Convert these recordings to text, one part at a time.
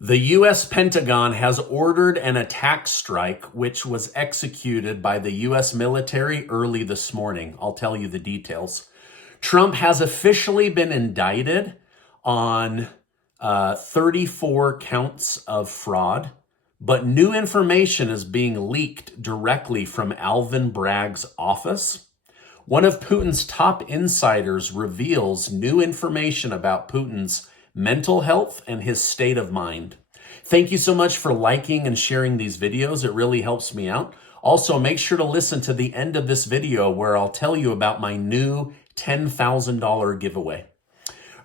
The U.S. Pentagon has ordered an attack strike, which was executed by the U.S. military early this morning. I'll tell you the details. Trump has officially been indicted on 34 counts of fraud, but new information is being leaked directly from Alvin Braggs' office. One of Putin's top insiders reveals new information about Putin's mental health and his state of mind. Thank you so much for liking and sharing these videos. It really helps me out. Also, make sure to listen to the end of this video where I'll tell you about my new $10,000 giveaway.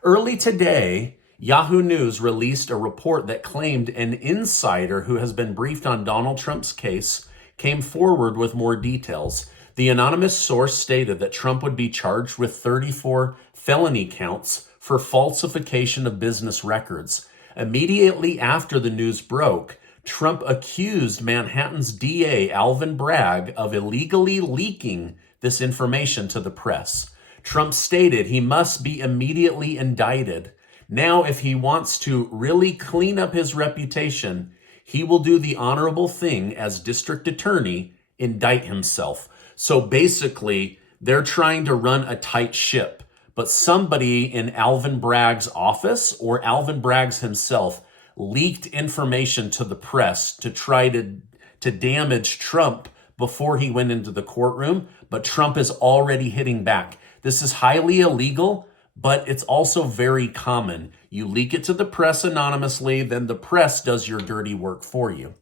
Early today, Yahoo News released a report that claimed an insider who has been briefed on Donald Trump's case came forward with more details. The anonymous source stated that Trump would be charged with 34 felony counts for falsification of business records. Immediately after the news broke, Trump accused Manhattan's DA, Alvin Bragg, of illegally leaking this information to the press. Trump stated he must be immediately indicted. Now, if he wants to really clean up his reputation, he will do the honorable thing as district attorney, indict himself. So basically, they're trying to run a tight ship. But somebody in Alvin Braggs' office or Alvin Braggs himself leaked information to the press to try to damage Trump before he went into the courtroom. But Trump is already hitting back. This is highly illegal, but it's also very common. You leak it to the press anonymously, then the press does your dirty work for you.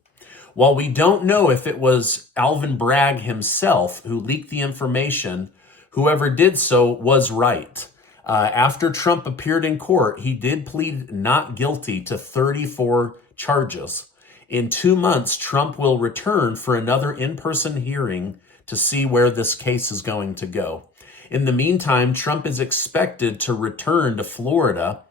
While we don't know if it was Alvin Bragg himself who leaked the information, whoever did so was right. After Trump appeared in court, he did plead not guilty to 34 charges. In 2 months, Trump will return for another in-person hearing to see where this case is going to go. In the meantime, Trump is expected to return to Florida,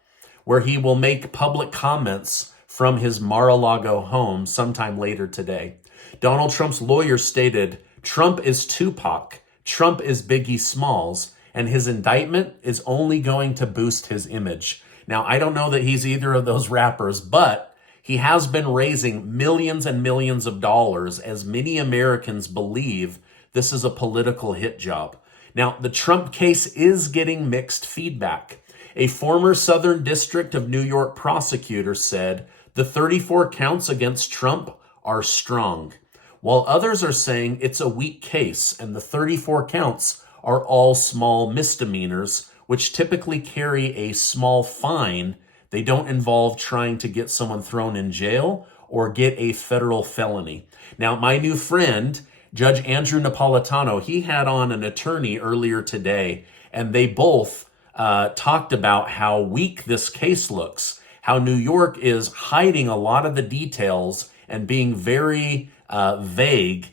where he will make public comments from his Mar-a-Lago home sometime later today. Donald Trump's lawyer stated, Trump is Tupac. Trump is Biggie Smalls, and his indictment is only going to boost his image. Now, I don't know that he's either of those rappers, but he has been raising millions and millions of dollars as many Americans believe this is a political hit job. Now, the Trump case is getting mixed feedback. A former Southern District of New York prosecutor said the 34 counts against Trump are strong, while others are saying it's a weak case and the 34 counts are all small misdemeanors, which typically carry a small fine. They don't involve trying to get someone thrown in jail or get a federal felony. Now, my new friend, Judge Andrew Napolitano, he had on an attorney earlier today, and they both talked about how weak this case looks, how New York is hiding a lot of the details and being very vague.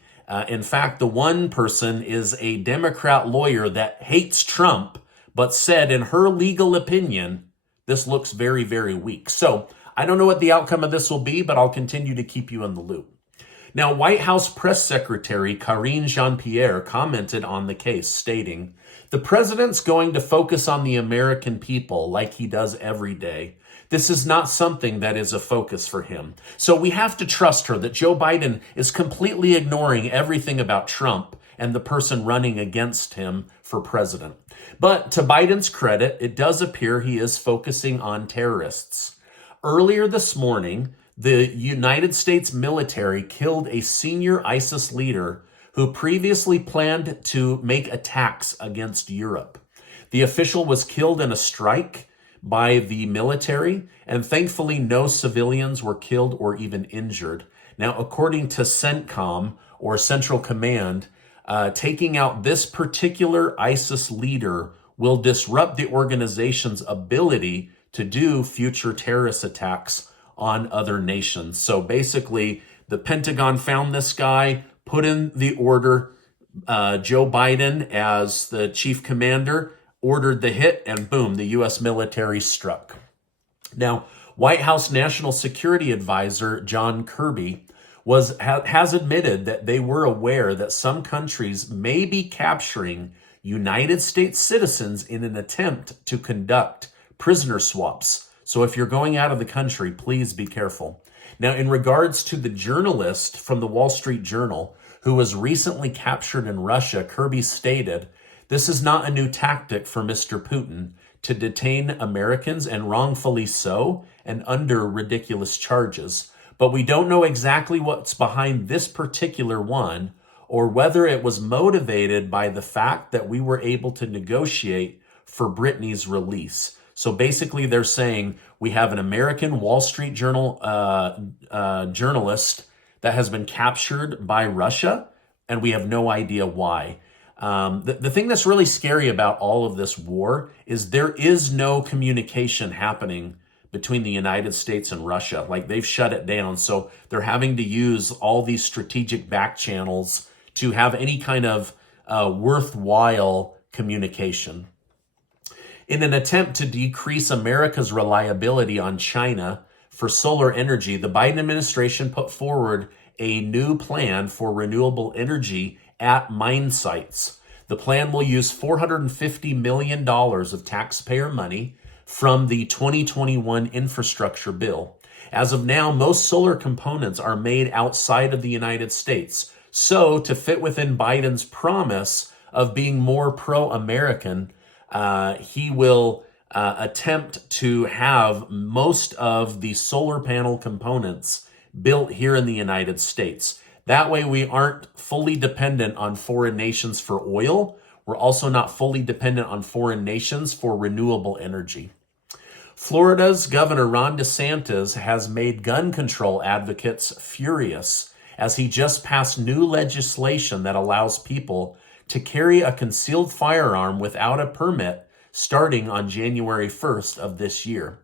In fact, the one person is a Democrat lawyer that hates Trump, but said in her legal opinion, this looks very, very weak. So I don't know what the outcome of this will be, but I'll continue to keep you in the loop. Now, White House Press Secretary Karine Jean-Pierre commented on the case, stating, the president's going to focus on the American people like he does every day. This is not something that is a focus for him. So we have to trust her that Joe Biden is completely ignoring everything about Trump and the person running against him for president. But to Biden's credit, it does appear he is focusing on terrorists. Earlier this morning, the United States military killed a senior ISIS leader who previously planned to make attacks against Europe. The official was killed in a strike by the military, and thankfully no civilians were killed or even injured. Now, according to CENTCOM, or Central Command, taking out this particular ISIS leader will disrupt the organization's ability to do future terrorist attacks on other nations. So basically, the Pentagon found this guy, put in the order, Joe Biden as the chief commander, ordered the hit, and boom, the U.S. military struck. Now, White House National Security Advisor John Kirby has admitted that they were aware that some countries may be capturing United States citizens in an attempt to conduct prisoner swaps. So if you're going out of the country, please be careful. Now, in regards to the journalist from the Wall Street Journal who was recently captured in Russia, Kirby stated, "This is not a new tactic for Mr. Putin to detain Americans, and wrongfully so, and under ridiculous charges. But we don't know exactly what's behind this particular one, or whether it was motivated by the fact that we were able to negotiate for Britney's release." So basically they're saying we have an American Wall Street Journal journalist that has been captured by Russia, and we have no idea why. The thing that's really scary about all of this war is there is no communication happening between the United States and Russia. Like, they've shut it down. So they're having to use all these strategic back channels to have any kind of worthwhile communication. In an attempt to decrease America's reliability on China for solar energy, the Biden administration put forward a new plan for renewable energy at mine sites. The plan will use $450 million of taxpayer money from the 2021 infrastructure bill. As of now, most solar components are made outside of the United States. So, to fit within Biden's promise of being more pro-American, he will attempt to have most of the solar panel components built here in the United States. That way we aren't fully dependent on foreign nations for oil. We're also not fully dependent on foreign nations for renewable energy. Florida's Governor Ron DeSantis has made gun control advocates furious as he just passed new legislation that allows people to carry a concealed firearm without a permit starting on January 1st of this year.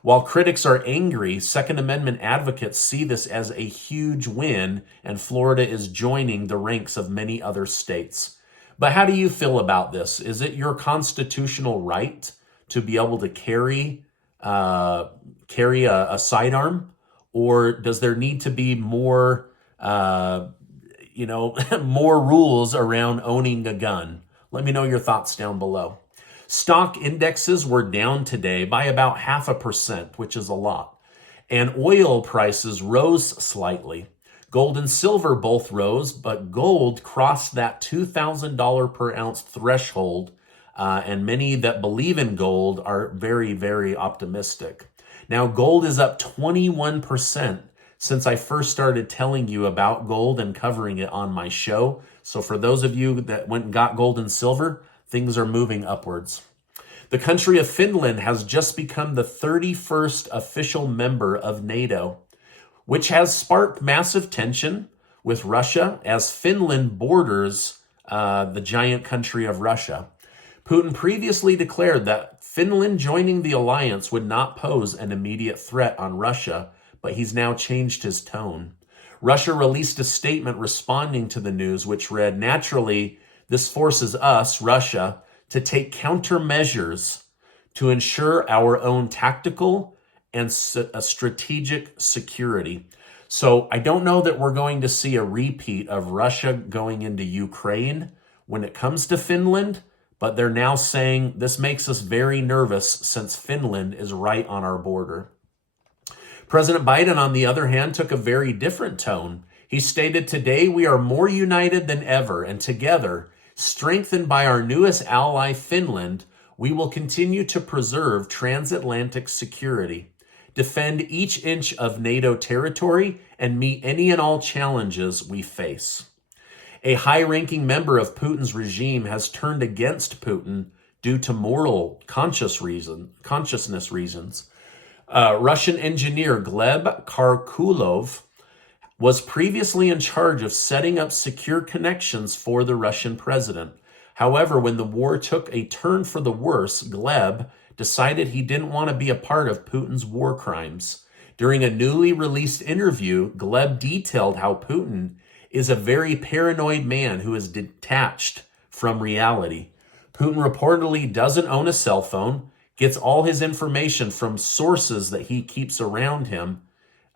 While critics are angry, Second Amendment advocates see this as a huge win, and Florida is joining the ranks of many other states. But how do you feel about this? Is it your constitutional right to be able to carry a sidearm, or does there need to be more, more rules around owning a gun? Let me know your thoughts down below. Stock indexes were down today by about 0.5%, which is a lot. And oil prices rose slightly. Gold and silver both rose, but gold crossed that $2,000 per ounce threshold. And many that believe in gold are very, very optimistic. Now, gold is up 21% since I first started telling you about gold and covering it on my show. So for those of you that went and got gold and silver, things are moving upwards. The country of Finland has just become the 31st official member of NATO, which has sparked massive tension with Russia as Finland borders the giant country of Russia. Putin previously declared that Finland joining the alliance would not pose an immediate threat on Russia, but he's now changed his tone. Russia released a statement responding to the news, which read, "Naturally, this forces us, Russia, to take countermeasures to ensure our own tactical and strategic security." So I don't know that we're going to see a repeat of Russia going into Ukraine when it comes to Finland, but they're now saying this makes us very nervous since Finland is right on our border. President Biden, on the other hand, took a very different tone. He stated, "Today we are more united than ever, and together, strengthened by our newest ally, Finland, we will continue to preserve transatlantic security, defend each inch of NATO territory, and meet any and all challenges we face." A high-ranking member of Putin's regime has turned against Putin due to moral consciousness reasons. Russian engineer Gleb Karkulov was previously in charge of setting up secure connections for the Russian president. However, when the war took a turn for the worse, Gleb decided he didn't want to be a part of Putin's war crimes. During a newly released interview, Gleb detailed how Putin is a very paranoid man who is detached from reality. Putin reportedly doesn't own a cell phone, gets all his information from sources that he keeps around him,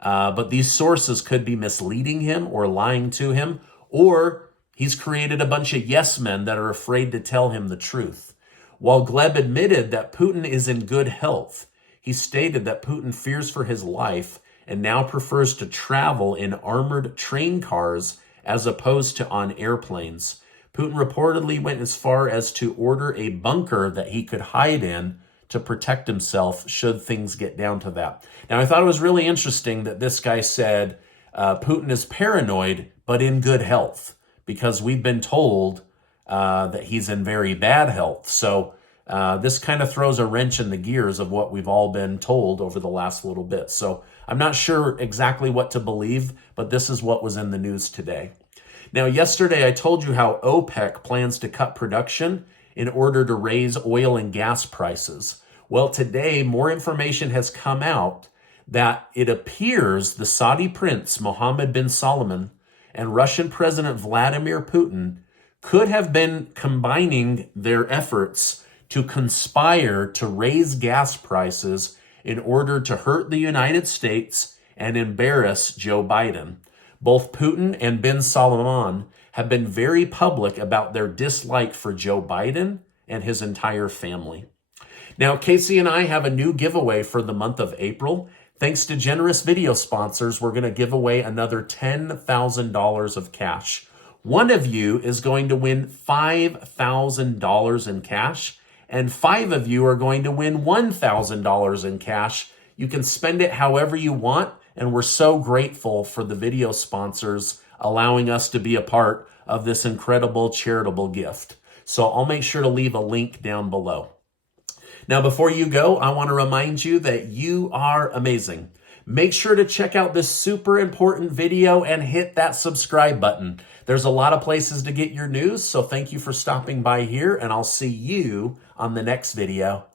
but these sources could be misleading him or lying to him, or he's created a bunch of yes men that are afraid to tell him the truth. While Gleb admitted that Putin is in good health, he stated that Putin fears for his life and now prefers to travel in armored train cars as opposed to on airplanes. Putin reportedly went as far as to order a bunker that he could hide in to protect himself should things get down to that. Now, I thought it was really interesting that this guy said Putin is paranoid, but in good health, because we've been told that he's in very bad health. So this kind of throws a wrench in the gears of what we've all been told over the last little bit. So I'm not sure exactly what to believe, but this is what was in the news today. Now, yesterday I told you how OPEC plans to cut production in order to raise oil and gas prices. Well, today more information has come out that it appears the Saudi prince Mohammed bin Salman and Russian President Vladimir Putin could have been combining their efforts to conspire to raise gas prices in order to hurt the United States and embarrass Joe Biden. Both Putin and bin Salman have been very public about their dislike for Joe Biden and his entire family. Now, Casey and I have a new giveaway for the month of April. Thanks to generous video sponsors, we're going to give away another $10,000 of cash. One of you is going to win $5,000 in cash, and 5 of you are going to win $1,000 in cash. You can spend it however you want, and we're so grateful for the video sponsors allowing us to be a part of this incredible charitable gift. So I'll make sure to leave a link down below. Now, before you go, I want to remind you that you are amazing. Make sure to check out this super important video and hit that subscribe button. There's a lot of places to get your news, so thank you for stopping by here, and I'll see you on the next video.